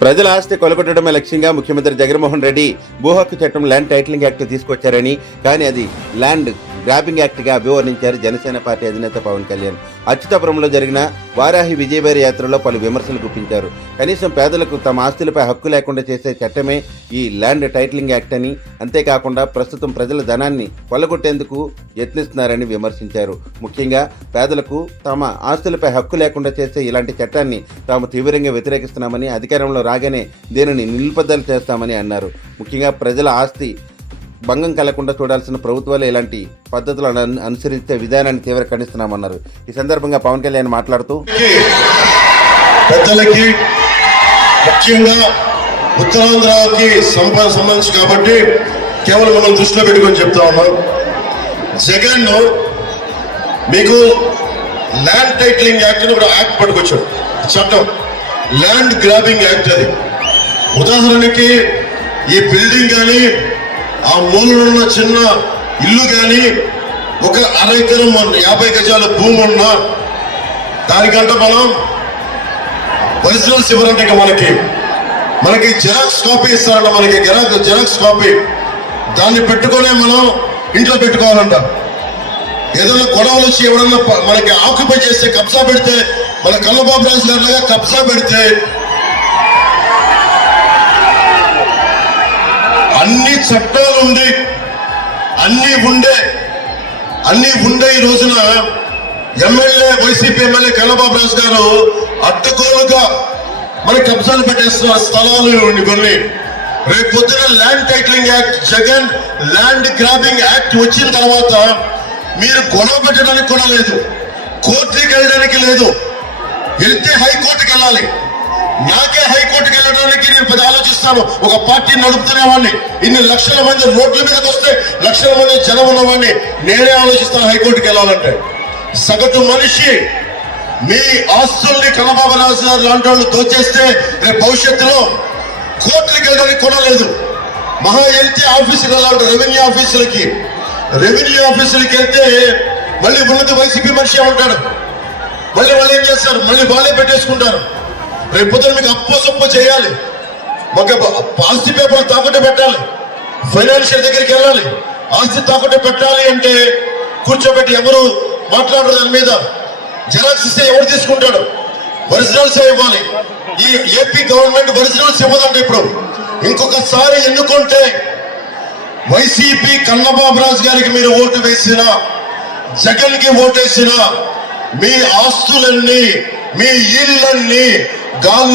ప్రజల ఆస్తి కొలగొట్టడమే లక్ష్యంగా ముఖ్యమంత్రి జగన్మోహన్ రెడ్డి భూహక్కు చట్టం ల్యాండ్ టైటిలింగ్ యాక్ట్ తీసుకొచ్చారని కానీ అది ల్యాండ్ గ్రాబింగ్ యాక్ట్గా అభివర్ణించారు జనసేన పార్టీ అధినేత పవన్ కళ్యాణ్. అచ్యుతాపురంలో జరిగిన వారాహి విజయవారి యాత్రలో పలు విమర్శలు గుప్పించారు. కనీసం పేదలకు తమ ఆస్తులపై హక్కు లేకుండా చేసే చట్టమే ఈ ల్యాండ్ టైటిలింగ్ యాక్ట్ అని. అంతేకాకుండా ప్రస్తుతం ప్రజల ధనాన్ని కొల్లగొట్టేందుకు యత్నిస్తున్నారని విమర్శించారు. ముఖ్యంగా పేదలకు తమ ఆస్తులపై హక్కు లేకుండా చేసే ఇలాంటి చట్టాన్ని తాము తీవ్రంగా వ్యతిరేకిస్తున్నామని అధికారంలో రాగానే దీనిని నిలుపుదల చేస్తామని అన్నారు. ముఖ్యంగా ప్రజల ఆస్తి భంగం కలగకుండా చూడాల్సిన ప్రభుత్వాలు ఇలాంటి పద్ధతులను అనుసరిస్తే విధానాన్ని తీవ్ర ఖండిస్తున్నామన్నారు. ఈ సందర్భంగా పవన్ కళ్యాణ్ మాట్లాడుతూ పెద్దలకి ముఖ్యంగా ఉత్తరాంధ్రకి సంబంధించి కాబట్టి కేవలం మనం దృష్టిలో పెట్టుకొని చెప్తా ఉన్నాం. జగన్ మీకు ల్యాండ్ టైటిలింగ్ యాక్ట్ అని కూడా యాక్ట్ పట్టుకొచ్చాడు. చట్టం. ల్యాండ్ గ్రాబింగ్ యాక్ట్ అది. ఉదాహరణకి ఈ బిల్డింగ్ కానీ ఆ మూలలో ఉన్న చిన్న ఇల్లు కానీ ఒక అర ఎకరం యాభై గజాల భూమి ఉన్నా దానికంటే మనం ఒరిజినల్ శివరంటే ఇక మనకి మనకి జెరాక్స్ కాపీ ఇస్తారంట మనకి జెరాక్స్ జెరాక్స్ కాపీ దాన్ని పెట్టుకునే మనం ఇంట్లో పెట్టుకోవాలంట. ఏదైనా గొడవలు వచ్చి ఎవడన్నా మనకి ఆక్యుపై చేస్తే కబ్జా పెడితే మన కళ్ళబాబు రాజు గారి కబ్జా పెడితే అన్ని చట్టాలు ఉండి అన్ని ఉండే అన్ని ఉండే ఈ రోజున ఎమ్మెల్యే వైసీపీ ఎమ్మెల్యే కల్లబాబు రాజు గారు అడ్డగోలుగా మన కబ్జాలు పెట్టేస్తున్న స్థలాలు కొన్ని. రేపు పొద్దున land titling act Jagan land grabbing act వచ్చిన తర్వాత మీరు గొడవ పెట్టడానికి కూడా లేదు కోర్టుకి వెళ్ళడానికి లేదు. వెళ్తే హైకోర్టుకి వెళ్ళాలి. నాకే హైకోర్టుకి వెళ్ళడానికి నేను పెద్ద ఆలోచిస్తాను. ఒక పార్టీ నడుపుతున్న వాడిని. ఇన్ని లక్షల మంది రోడ్ల మీదకి వస్తే లక్షల మంది జనం ఉన్నవాడిని నేనే ఆలోచిస్తాను హైకోర్టుకి వెళ్ళాలంటే. సగటు మనిషి మీ ఆస్తుల్ని కన్నబాబరాజు గారు లాంటి వాళ్ళు దోచేస్తే రేపు భవిష్యత్తులో కోర్టుకి వెళ్ళడానికి కూడా లేదు మహా వెళ్తే ఆఫీసుకి వెళ్ళాలంటే రెవెన్యూ ఆఫీసులకి రెవెన్యూ ఆఫీసులకి వెళ్తే మళ్ళీ ఉన్నది వైసీపీ మనిషి ఉంటాడు మళ్ళీ వాళ్ళు ఏం చేస్తారు? మళ్ళీ వాళ్ళే పెట్టేసుకుంటారు. రేపు మీకు అప్పు సొప్పు చేయాలి. ఒక ఆస్తి పేపర్లు తాకట్టు పెట్టాలి. ఫైనాన్షియల్ దగ్గరికి వెళ్ళాలి. ఆస్తి తాకట్టు పెట్టాలి అంటే కూర్చోబెట్టి ఎవరు మాట్లాడరు దాని మీద. జెరాక్స్ ఇస్తే ఎవరు తీసుకుంటాడు? ఒరిజినల్స్ ఇవ్వాలి. ఈ ఏపీ గవర్నమెంట్ ఒరిజినల్స్ ఇవ్వదండి ఇప్పుడు. ఇంకొకసారి ఎన్నుకుంటే వైసీపీ కన్నబాబురాజు గారికి మీరు ఓటు వేసినా జగన్కి ఓటేసినా మీ ఆస్తులన్నీ మీ ఇళ్ళన్నీ Gallo